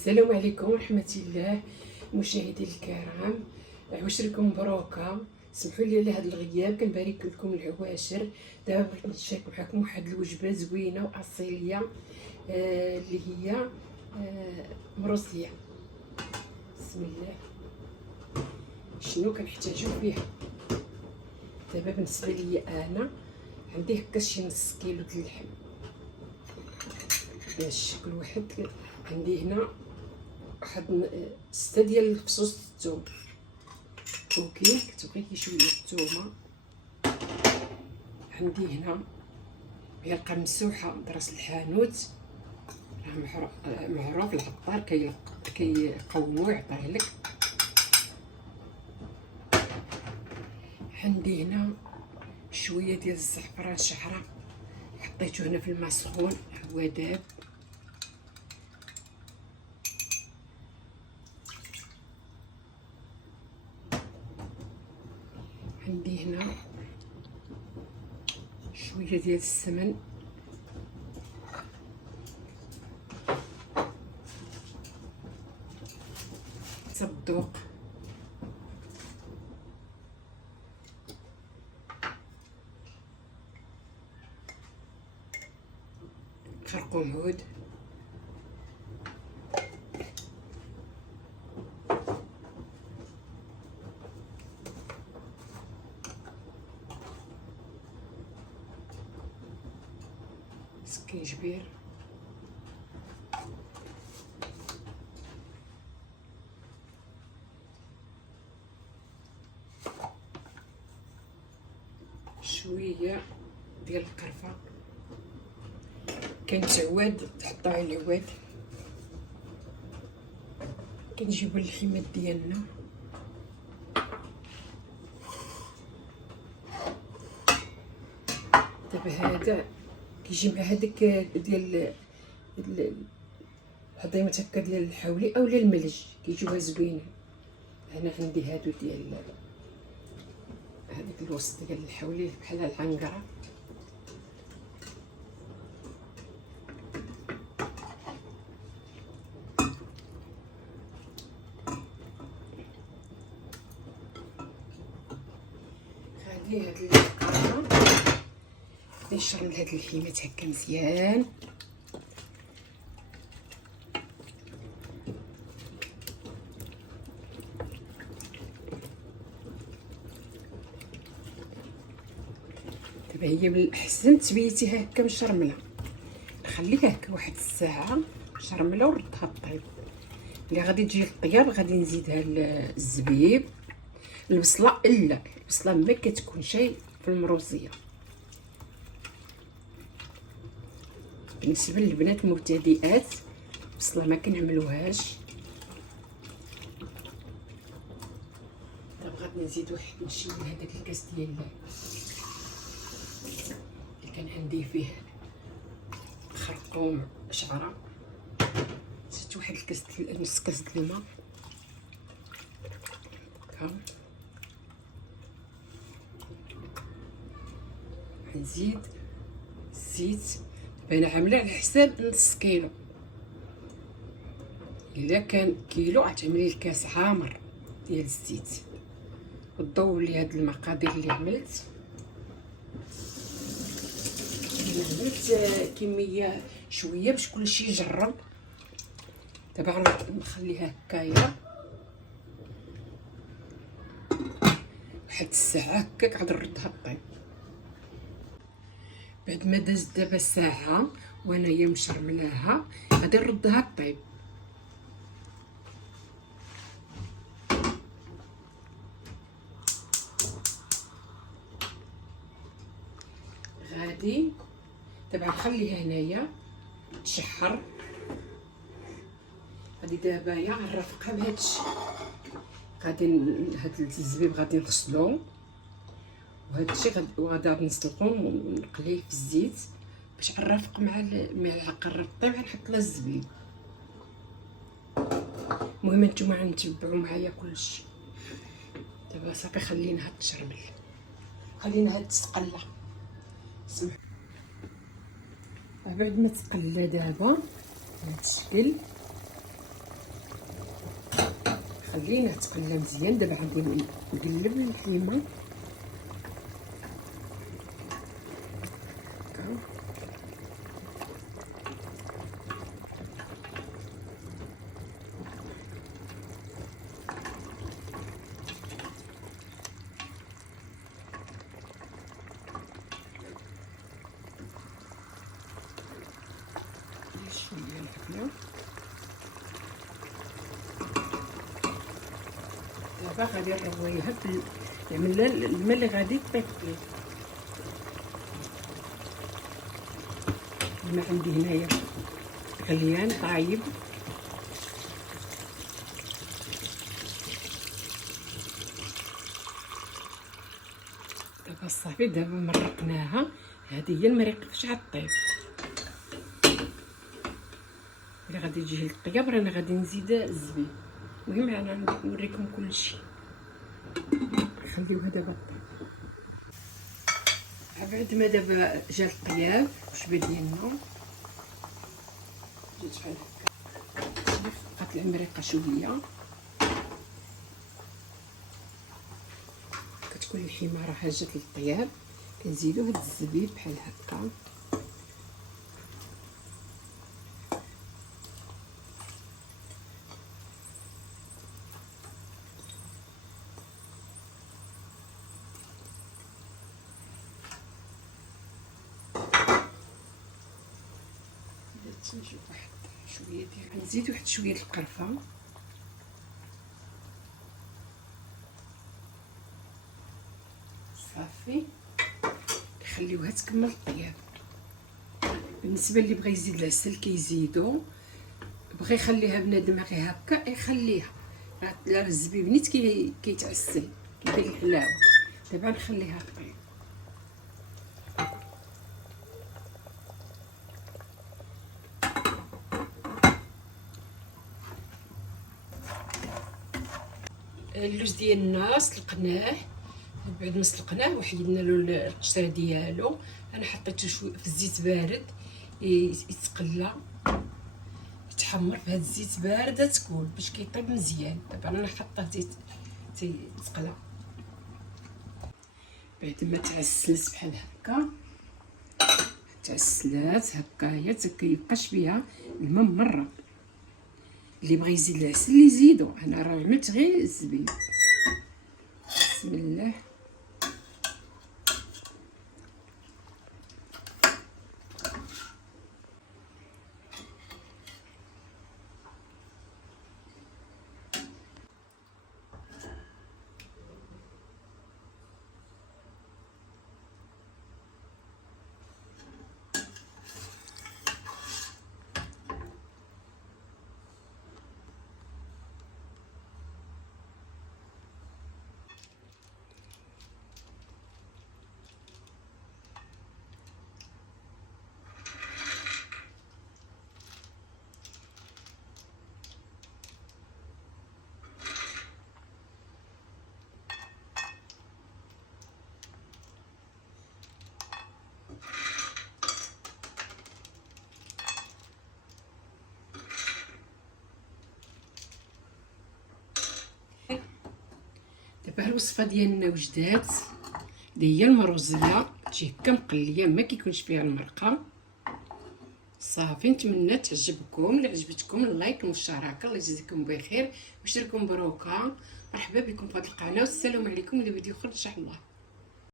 السلام عليكم ورحمة الله مشاهدي الكرام. عواشركم مبروكة. سمحوا لي على هذا الغياب، كنبارك لكم العواشر. دابا بغيت نشارك معكم واحد الوجبة زوينة وأصيلية اللي هي مروزية. بسم الله. شنو كنحتاجو فيها؟ دابا بالنسبة لي انا عندي هكا شي نص كيلو د اللحم باش كل واحد. عندي هنا واحد 6 ديال فصوص الثوم، وكاين كتبغي شويه الثومه. عندي هنا معلقه ممسوحه من راس الحانوت، راه معروف العطار كيقومو يعطيه لك. عندي هنا شويه ديال الزعفران شعره، حطيته هنا في الماء سخون هو داب. عندي هنا شويه ديال السمن، صدوق، خرقوم عود، سكينجبير، شويه ديال القرفه، كاين تعواد تحطوها على العواد. كنجيبو اللحمات ديالنا، دابا هذا كيجي مع هذاك ديال عظيمه هكا ديال الحولي اولا الملج، كيجيوها زوينين. انا عندي هادو ديال هذيك الوسط ديال الحولي بحال العنقره. غادي هاد القرعه نشرب هاد اللحيمات هكا مزيان. دابا هي بالاحسن تبيتيها هكا مشرمله، نخليها هكا واحد الساعه مشرمله ونردها طيب. اللي غادي تجي للطياب غادي نزيدها الزبيب، البصله. لا، البصله ما كتكون شي في المروزيه بالنسبه للبنات المبتدئات، البصله ما كنعملوهاش. دابا غادي نزيد واحد نشيل هذاك الكاس ديال اللي كان عندي فيه خرقوم شعره، زدت واحد الكاس نص كاس د الماء هكا. نزيد الزيت. انا عامله على حساب نص كيلو، الا كان كيلو غتعملي الكاس عامر ديال الزيت. وضوي لي هاد المقادير اللي عملت كميه شويه باش كلشي يجرب. دابا نخليها هكايا واحد الساعه هكاك، عاد نردها طيب. بعد ما دازت دابا ساعه وانايا مشرملاها، غادي نردها طيب. غادي دابا نخليها هنايا تشحر. غادي دابا يا نرافقها بهادشي. غادي هاد الزبيب غادي نغسلو، وهادشي غادي نسلقو ونقليه في الزيت باش نرافق مع العقر الطيب. غنحط لها الزبيب. المهم نتوما غنتبعوا معايا كلشي. دابا صافي خليناها تشربل، خليناها تتقلى. بعد ما تقلى دابا بهذا الشكل خلينا تقلى مزيان. دابا غنبغي نقلب الحيمه هكا. شويه الحبله. دابا غادي نرويها نعمل الماء اللي غادي يطيب فيه. الماء عندي هنايا غليان طايب. دابا صافي، دابا مرقناها. هذه هي المريقه فاش غطيب. اللي غادي يجي الطياب رانا غادي نزيد الزبيب. المهم انا نوريكم كلشي. نخليوها دابا طيب. بعد ما دابا جا الطياب الشبه ديالنا جات بحال هكا. بقات المريقه شويه، كتكون الحماره راه جات للطياب. كنزيدو هاد الزبيب بحال هكا. نشوف واحد شويه ديال، نزيد واحد شويه د القرفه. صافي نخليوها تكمل الطياب. بالنسبه اللي بغى يزيد العسل كيزيدو، بغى يخليها بنادم غير هكا يخليها. راه الزبيب نيت كيتعسل كيدير الحلاوه. دابا نخليها طيب. اللوز ديالنا سلقناه. بعد ما سلقناه وحيدنا له القشره ديالو، انا حطيته شويه في الزيت بارد يتقلى، يتحمر في هذا الزيت بارده تكون باش كيطيب مزيان. دابا انا حاطه زيت تيتقلى. بعد ما تعسلت بحال هكا، تعسلات هكايا كيبقاش فيها الماء مره. اللي بغى يزيد العسل يزيدو، انا راه عملت غير الزبيب. بسم الله. دابا الوصفه ديالنا وجدات، اللي هي المروزيه. تجي هكا مقليه ما كيكونش فيها المرقه. صافي، نتمنى تعجبكم. الا عجبتكم اللايك والمشاركه. الله يجزيكم بخير ويشتركوا مبروكه. مرحبا بكم في هذه القناه، والسلام عليكم. الى فيديو اخر ان شاء الله.